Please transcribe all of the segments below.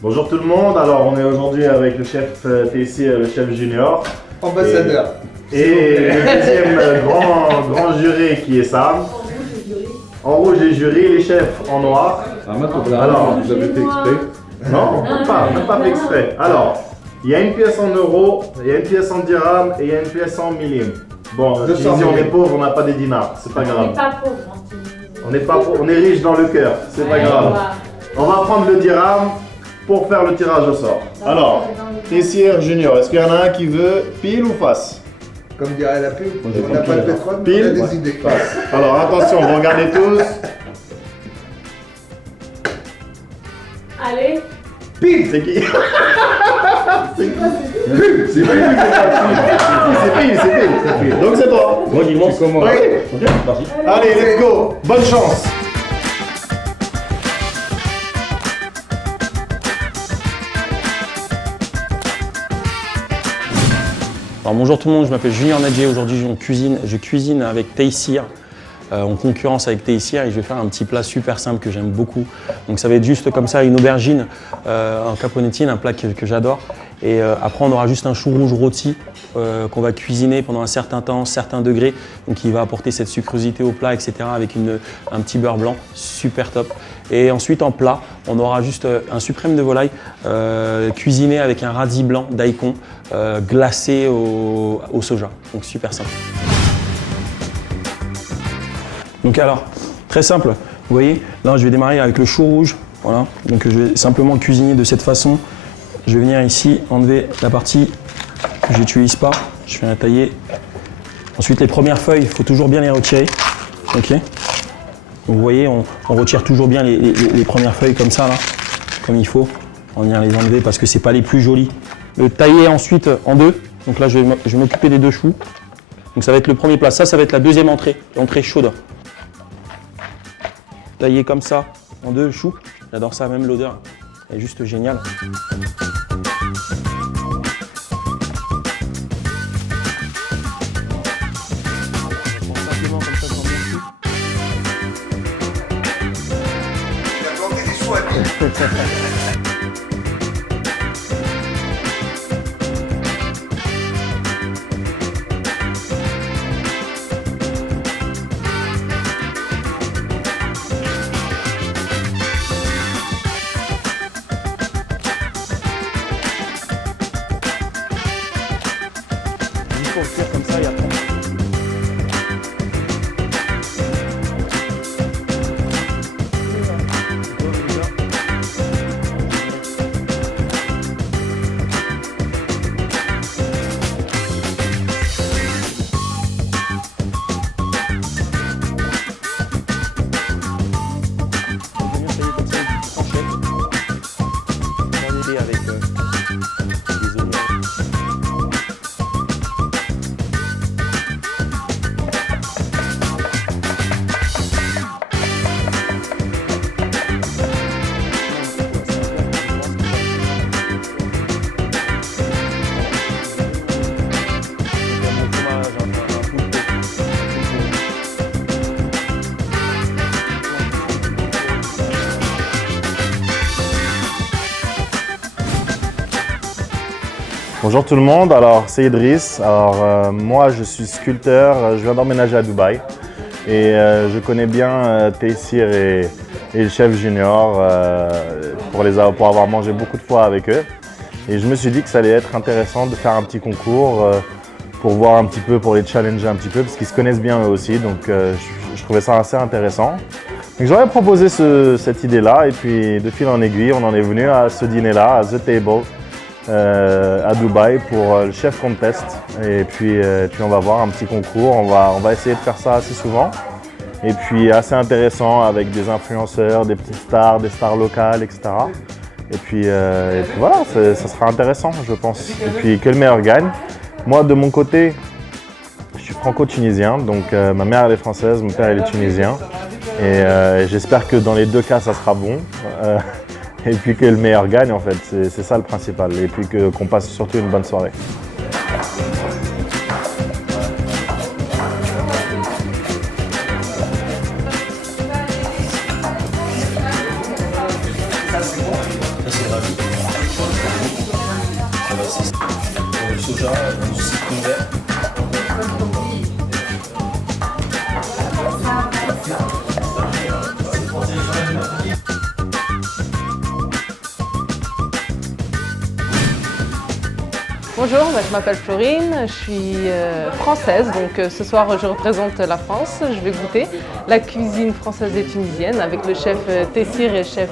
Bonjour tout le monde, alors on est aujourd'hui avec le chef Taysir, le chef junior. Ambassadeur. Et le deuxième grand jury qui est Sam. En rouge les jurys, les chefs en noir. Alors, vous avez fait exprès? Non, même pas fait exprès. Alors, il y a une pièce en euros, il y a une pièce en dirhams et il y a une pièce en millim. Bon, si on est pauvre, on n'a pas des dinars, c'est pas grave. On n'est pas pauvre. On n'est pas pauvre, on est riche dans le cœur, c'est pas grave. On va prendre le dirham pour faire le tirage au sort. Alors, Taysir Junior, est-ce qu'il y en a un qui veut pile ou face? Comme dirait la pub, on n'a pas de pétrole, mais Pile, on a des idées. face. Alors attention, vous regardez tous. Allez. Pile, c'est qui? C'est pile. Donc c'est toi. Moi, je commence. Oui. Allez, let's go. Bonne chance. Alors bonjour tout le monde, je m'appelle Junior Nadjé, aujourd'hui je cuisine avec Taysir, en concurrence avec Taysir, et je vais faire un petit plat super simple que j'aime beaucoup. Donc ça va être juste comme ça, une aubergine en caponnettine, un plat que j'adore. Et après on aura juste un chou rouge rôti qu'on va cuisiner pendant un certain temps, certains degrés, donc il va apporter cette sucrosité au plat, etc. avec un petit beurre blanc, super top. Et ensuite en plat, on aura juste un suprême de volaille cuisiné avec un radis blanc daikon glacé au soja, donc super simple. Donc alors, très simple, vous voyez, là je vais démarrer avec le chou rouge, voilà, donc je vais simplement cuisiner de cette façon. Je vais venir ici enlever la partie que je n'utilise pas, je viens la tailler. Ensuite les premières feuilles, il faut toujours bien les retirer, ok. Donc, vous voyez, on retire toujours bien les premières feuilles comme ça, là, comme il faut. On vient les enlever parce que c'est pas les plus jolis. Le tailler ensuite en deux, donc là je vais m'occuper des deux choux. Donc ça va être le premier plat, ça va être la deuxième entrée, l'entrée chaude. Tailler comme ça en deux choux, j'adore ça, même l'odeur est juste géniale. Simplement comme ça sur mon chou. Il a planté des soins. Il faut le faire comme ça et après. Avec des oignons. Bonjour tout le monde, alors c'est Idriss. Alors moi je suis sculpteur, je viens d'emménager à Dubaï et je connais bien Taysir et le chef junior pour avoir mangé beaucoup de fois avec eux. Et je me suis dit que ça allait être intéressant de faire un petit concours pour voir un petit peu, pour les challenger un petit peu parce qu'ils se connaissent bien eux aussi, donc je trouvais ça assez intéressant. Donc j'aurais proposé cette idée-là et puis de fil en aiguille on en est venu à ce dîner-là, à The Table. À Dubaï pour le chef contest et puis on va voir un petit concours, on va essayer de faire ça assez souvent et puis assez intéressant avec des influenceurs, des petites stars, des stars locales, etc. Et puis voilà, ça sera intéressant je pense et puis que le meilleur gagne. Moi de mon côté je suis franco-tunisien donc ma mère elle est française, mon père il est tunisien et j'espère que dans les deux cas ça sera bon. Et puis que le meilleur gagne en fait, c'est ça le principal. Et puis qu'on passe surtout une bonne soirée. c'est ravi. Ça va, c'est le soja, du citron vert. Bonjour, je m'appelle Florine, je suis française, donc ce soir je représente la France. Je vais goûter la cuisine française et tunisienne avec le chef Tessir et le chef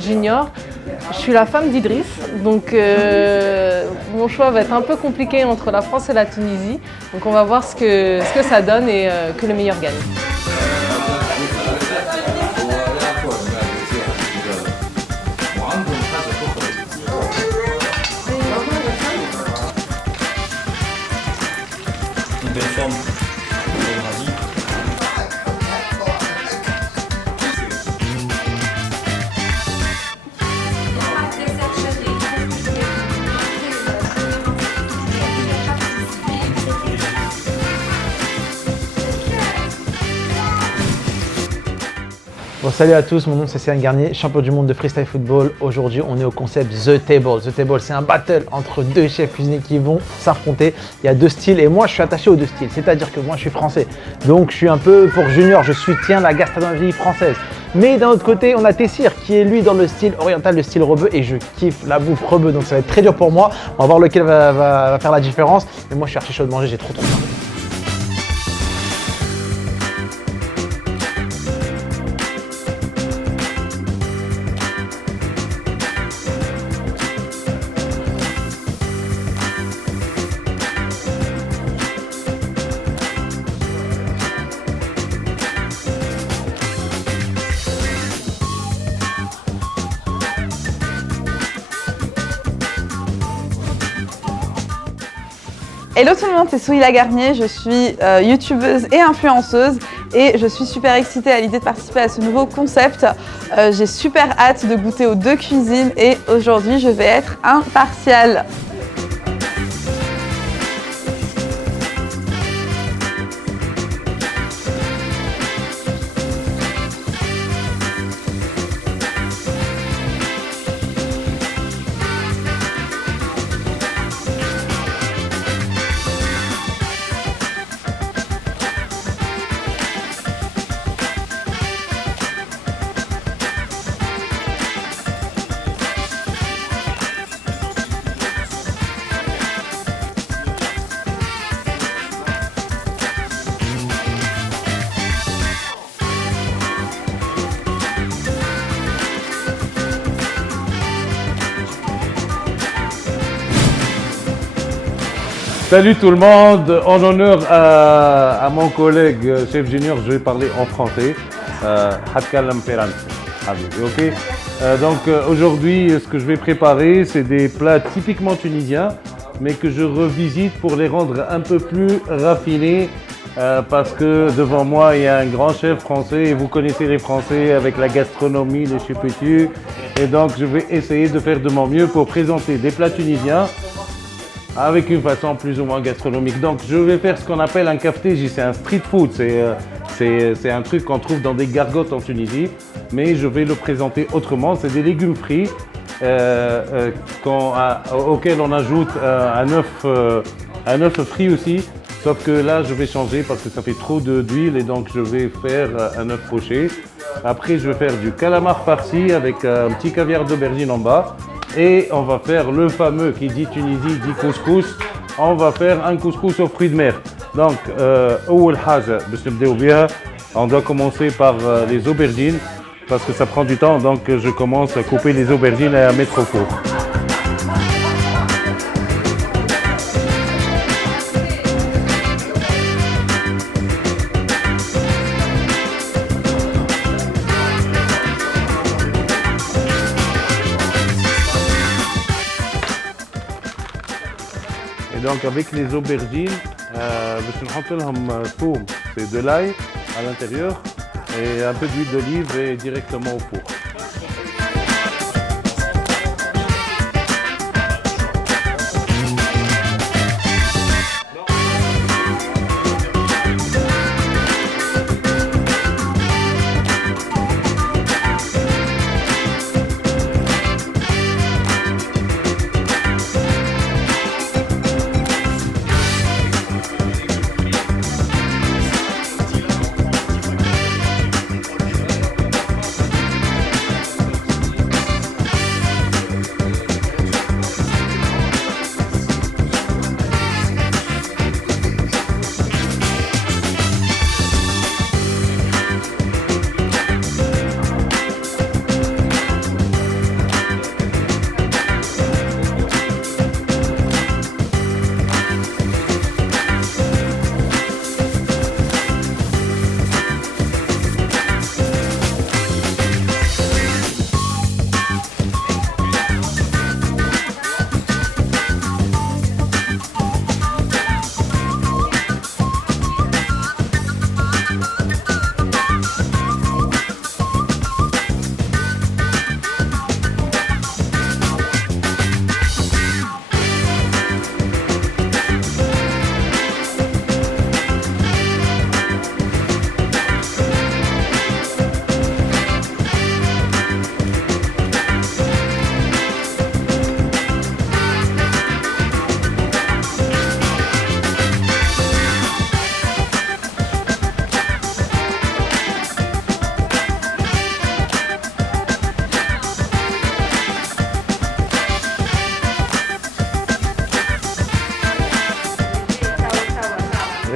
Junior. Je suis la femme d'Idriss, donc mon choix va être un peu compliqué entre la France et la Tunisie. Donc on va voir ce que ça donne et que le meilleur gagne. Une belle forme. Bon, salut à tous, mon nom c'est Céline Garnier, champion du monde de freestyle football. Aujourd'hui, on est au concept The Table. The Table, c'est un battle entre deux chefs cuisiniers qui vont s'affronter. Il y a deux styles et moi, je suis attaché aux deux styles. C'est-à-dire que moi, je suis français. Donc, je suis un peu pour Junior, je soutiens la gastronomie française. Mais d'un autre côté, on a Tessir qui est lui dans le style oriental, le style rebeu. Et je kiffe la bouffe rebeu, donc ça va être très dur pour moi. On va voir lequel va faire la différence. Mais moi, je suis archi chaud de manger, j'ai trop faim. Hello tout le monde, c'est Souila Garnier, je suis youtubeuse et influenceuse et je suis super excitée à l'idée de participer à ce nouveau concept. J'ai super hâte de goûter aux deux cuisines et aujourd'hui je vais être impartiale. Salut tout le monde, en honneur à mon collègue chef junior, je vais parler en français. Ok. Donc aujourd'hui, ce que je vais préparer, c'est des plats typiquement tunisiens, mais que je revisite pour les rendre un peu plus raffinés. Parce que devant moi, il y a un grand chef français et vous connaissez les Français avec la gastronomie, les chipetus. Et donc, je vais essayer de faire de mon mieux pour présenter des plats tunisiens avec une façon plus ou moins gastronomique. Donc, je vais faire ce qu'on appelle un kafteji, c'est un street food. C'est un truc qu'on trouve dans des gargotes en Tunisie, mais je vais le présenter autrement. C'est des légumes frits auxquels on ajoute un œuf frit aussi. Sauf que là, je vais changer parce que ça fait trop d'huile et donc je vais faire un œuf poché. Après, je vais faire du calamar farci avec un petit caviar d'aubergine en bas. Et on va faire le fameux qui dit Tunisie, dit couscous. On va faire un couscous aux fruits de mer. Donc, on doit commencer par les aubergines parce que ça prend du temps. Donc, je commence à couper les aubergines et à mettre au four. Et donc avec les aubergines, c'est de l'ail à l'intérieur et un peu d'huile d'olive et directement au four.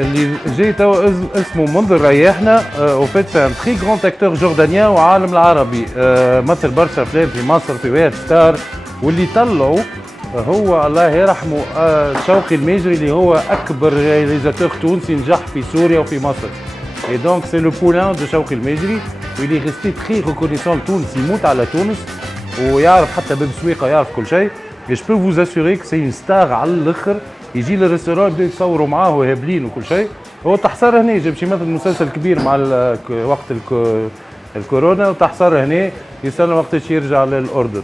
اللي جاي توا اسمه منذر ريحنا. وفات سي ان تري جراند اكتور جوردانيان وعالم العربي، مثل برشا افلام في مصر في واد ستار، واللي طلعوا هو الله يرحمه شوقي الماجري اللي هو اكبر رياليزاتور تونسي نجح في سوريا وفي مصر. Et donc c'est le poulain de شوقي الماجري، واللي resté très reconnaissant لتونس، يموت على تونس ويعرف حتى باب سويقه، يعرف كل شيء. Et je peux vous assurer que c'est une star على الاخر. يجي للريستوران يبداو يتصوروا معاه وهابلين وكل شيء. هو تحصر هنا، جاب شي مثل مسلسل كبير مع وقت الكورونا، وتحصر هنا يستنى وقتاش يرجع للأردن.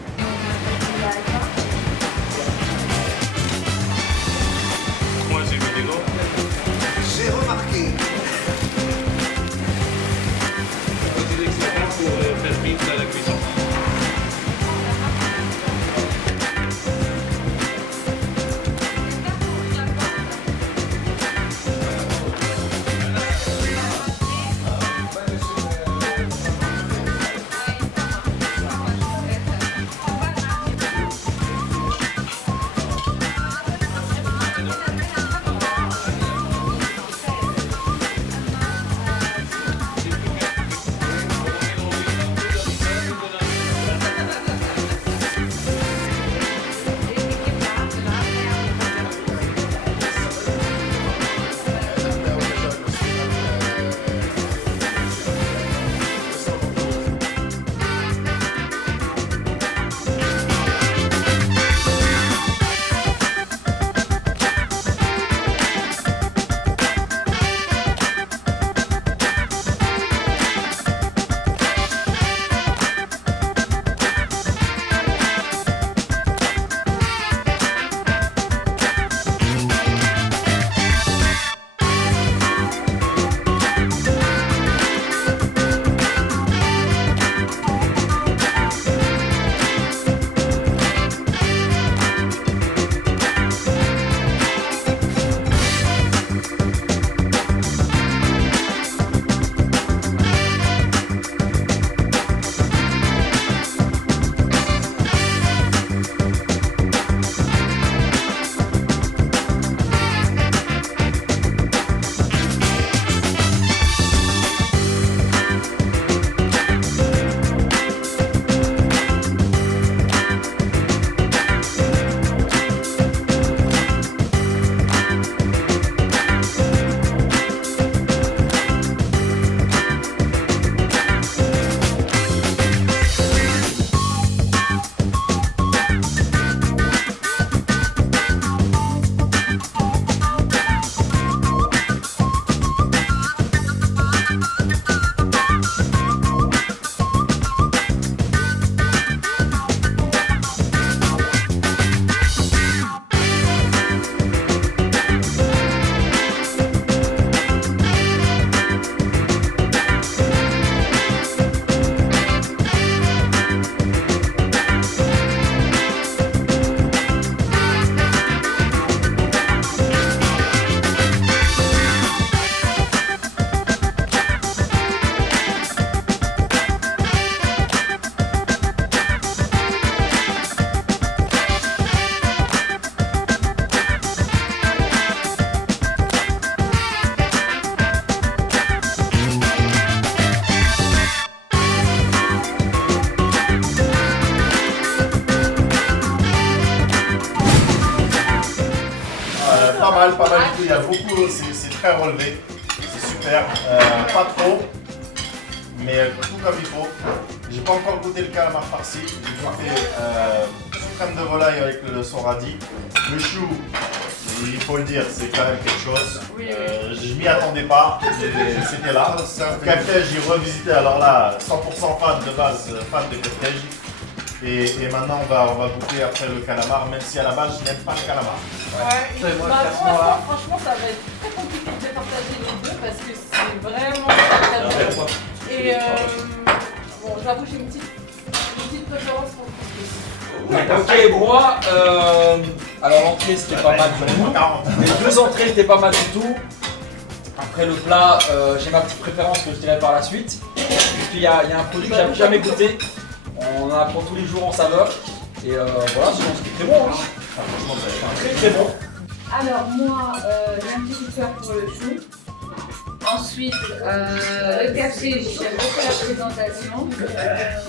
J'ai remarqué. Pas mal du tout, il y a beaucoup, c'est très relevé, c'est super, pas trop, mais tout comme il faut. J'ai pas encore goûté le calamar farci, j'ai goûté crème de volaille avec son radis. Le chou, il faut le dire, c'est quand même quelque chose. Je m'y attendais pas, c'était là. Captej, j'ai revisité, alors là, 100% fan de base, fan de Captej. Et maintenant on va goûter après le calamar, même si à la base je n'aime pas le calamar. Ouais. Franchement ça va être très compliqué de départager les deux parce que c'est vraiment très bon. Et bon, j'avoue que j'ai une petite préférence pour le couscous. Ok, moi, alors l'entrée c'était pas mal du tout. Les deux entrées étaient pas mal du tout. Après le plat, j'ai ma petite préférence que je dirais par la suite. Puisqu'il y a un produit que j'avais jamais goûté. On en apprend tous les jours en saveur. Et voilà, c'est très bon. Hein. Franchement, c'est très très bon. Alors moi, j'ai un petit coup de cœur pour le chou. Ensuite, le café, j'aime beaucoup la présentation.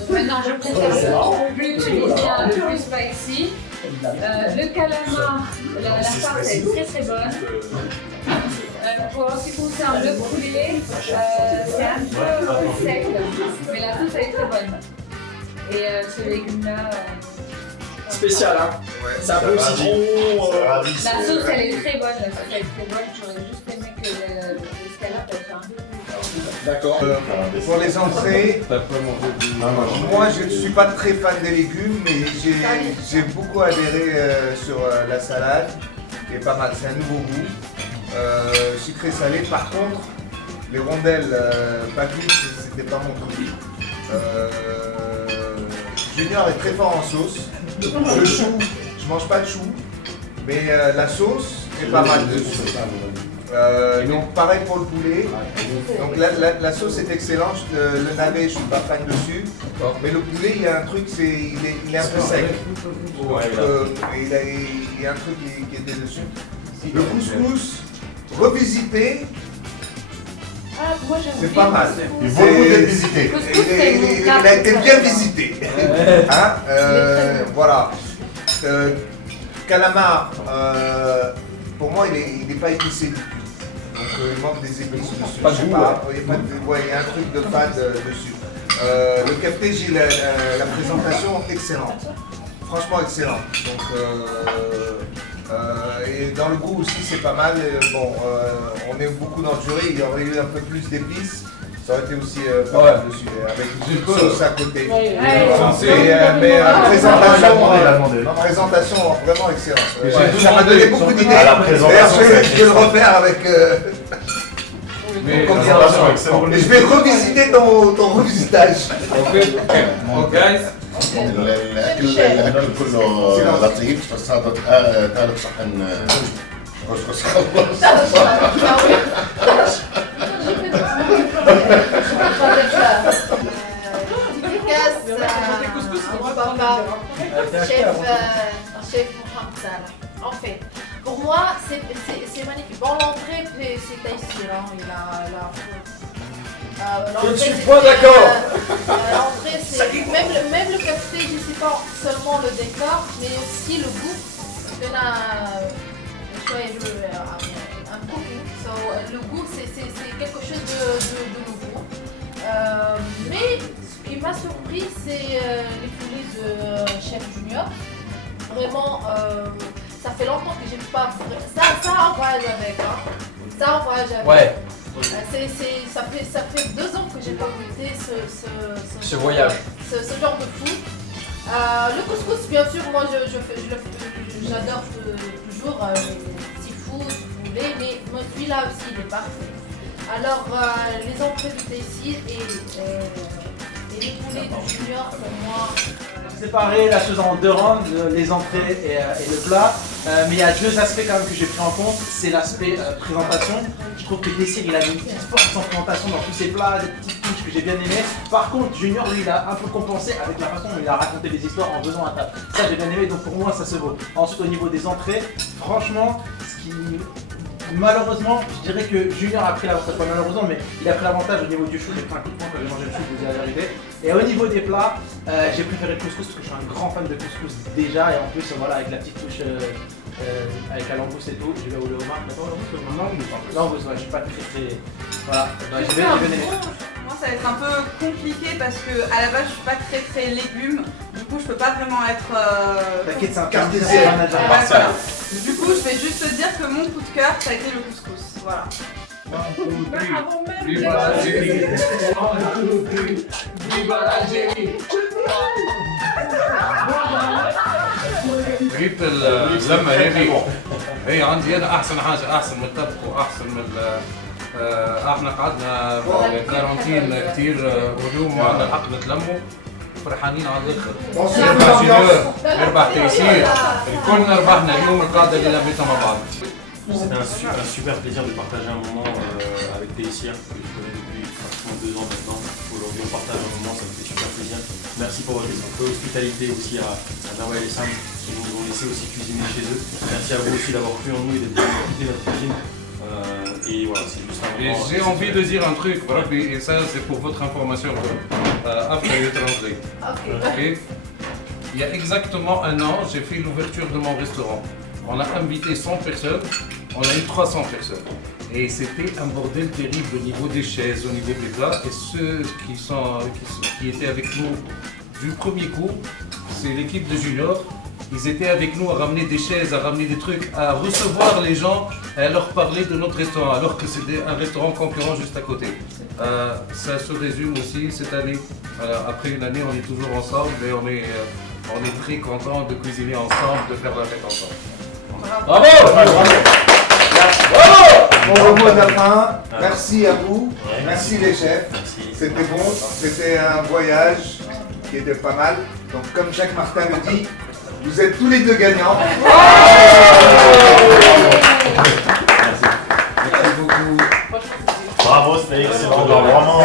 Maintenant, je préfère le plus tunisien, le plus spicy. Le calamar, la farce est très très bonne. Pour ce qui concerne le poulet, c'est un peu sec, mais la sauce elle est très bonne. Et ce légume-là. Spécial, hein. Ouais, C'est un peu citron. La sauce elle est très bonne, la sauce elle est très bonne. J'aurais juste aimé que l'escalope elle soit un peu plus. D'accord. Pour les entrées, moi je ne suis pas très fan des légumes, mais j'ai beaucoup adhéré sur la salade, qui est pas mal, c'est un nouveau goût. Sucré salé, par contre, les rondelles baguettes, c'était pas mon truc. Junior est très fort en sauce. Le chou, je mange pas de chou, mais la sauce est pas mal dessus. Donc pareil pour le poulet. Donc la sauce est excellente. Le navet, je suis pas fan dessus. Mais le poulet, il y a un truc, il est un peu sec. Donc, il y a un truc qui était dessus. Le couscous, revisité, c'est pas mal. Il vaut le coup d'être visité. Il a été bien visité. Hein, voilà. Calamar, pour moi, il n'est pas épicé du tout. Donc il manque des épices dessus. Pas de goût, il y a un truc de fade dessus. Le café, j'ai la présentation excellente. Franchement excellente. Donc, et dans le goût aussi, c'est pas mal. Bon, on est beaucoup dans le jury, il y aurait eu un peu plus d'épices. Ça aurait été aussi pas mal dessus, avec une sauce à côté. Mais présentation vraiment excellente. Ça m'a donné beaucoup d'idées. D'ailleurs, je vais le refaire avec. Et je vais revisiter ton revisitage. الاكل كله لطيف بس هذا ثالث صحن كسكس chef Mohamed Salah. En fait, pour moi, c'est magnifique. Bon, l'entrée, c'est Taïsir. Hein. Il a Je ne suis pas d'accord. L'entrée, c'est même le café, je ne sais pas seulement le décor, mais aussi le goût. Parce qu'on a un cooking, so, le goût, c'est quelque chose de nouveau. Mais ce qui m'a surpris, c'est les poulets de Chef Junior. Vraiment, ça fait longtemps que j'ai pas. Ça on voyage avec. Hein. Ça on voyage avec. Ouais. Ça fait 2 ans que j'ai pas goûté ce voyage. Ce genre de food. Le couscous, bien sûr, moi j'adore toujours seafood, poulet, mais celui-là aussi il est parfait. Alors les entrées du Taïsir et les poulets du Junior pour moi. Séparer la chose en 2 rounds, les entrées et le plat. Mais il y a 2 aspects quand même que j'ai pris en compte. C'est l'aspect présentation. Je trouve que Taïsir il a mis une petite force en présentation dans tous ses plats, des petites touches que j'ai bien aimées. Par contre, Junior lui il a un peu compensé avec la façon dont il a raconté les histoires en faisant un table. Ça j'ai bien aimé, donc pour moi ça se vaut. Ensuite au niveau des entrées, franchement, malheureusement, je dirais que Junior a pris l'avantage, pas malheureusement, mais il a pris l'avantage au niveau du chou. J'ai pris un coup de poing quand j'ai mangé le chou, je vous dis la vérité. Et au niveau des plats, j'ai préféré le couscous parce que je suis un grand fan de couscous déjà. Et en plus, voilà, avec la petite touche avec la langouste et tout. Je vais au homard. Langouste, ouais, je suis pas très. Voilà, j'ai bien aimé. Moi, ça va être un peu compliqué parce que à la base, je suis pas très légumes. Du coup, je peux pas vraiment être. T'inquiète, c'est un cartésien. Voilà. Du coup, je vais juste te dire que mon coup de cœur, ça a été le couscous. Voilà. Viva l'Algérie! Viva l'Algérie! جبت اللمه هي عندي انا احسن حاجه، احسن من الطبخ واحسن من احنا قعدنا كارانتين كثير هجوم وعندنا الحق نتلموا فرحانين على الاخر. يربح جونيور، يربح تيسير، الكلنا ربحنا اليوم القعده اللي لميتها مع بعض. C'était un super plaisir de partager un moment avec Taïsir, que je connais depuis pratiquement 2 ans maintenant. Aujourd'hui on partage un moment, ça me fait super plaisir. Merci pour votre hospitalité aussi à Nawel et Sam qui nous ont laissé sait aussi cuisiner chez eux. Merci à vous aussi d'avoir cru en nous et d'être venu goûter notre cuisine. Et voilà, c'est juste un Et moment. j'ai envie de dire un truc, voilà, et ça c'est pour votre information. Après le translate. Ok. Il y a exactement un an, j'ai fait l'ouverture de mon restaurant. On a invité 100 personnes, on a eu 300 personnes. Et c'était un bordel terrible au niveau des chaises, au niveau des plats. Et ceux qui étaient avec nous du premier coup, c'est l'équipe de juniors. Ils étaient avec nous à ramener des chaises, à ramener des trucs, à recevoir les gens et à leur parler de notre restaurant, alors que c'était un restaurant concurrent juste à côté. Ça se résume aussi cette année. Après une année, on est toujours ensemble et on est très contents de cuisiner ensemble, de faire la fête ensemble. Bravo! Bon mot de la fin, merci à vous, merci les chefs, c'était bon, c'était un voyage qui était pas mal. Donc comme Jacques Martin le dit, vous êtes tous les deux gagnants. Merci beaucoup. Bravo, c'était excellent. Vraiment.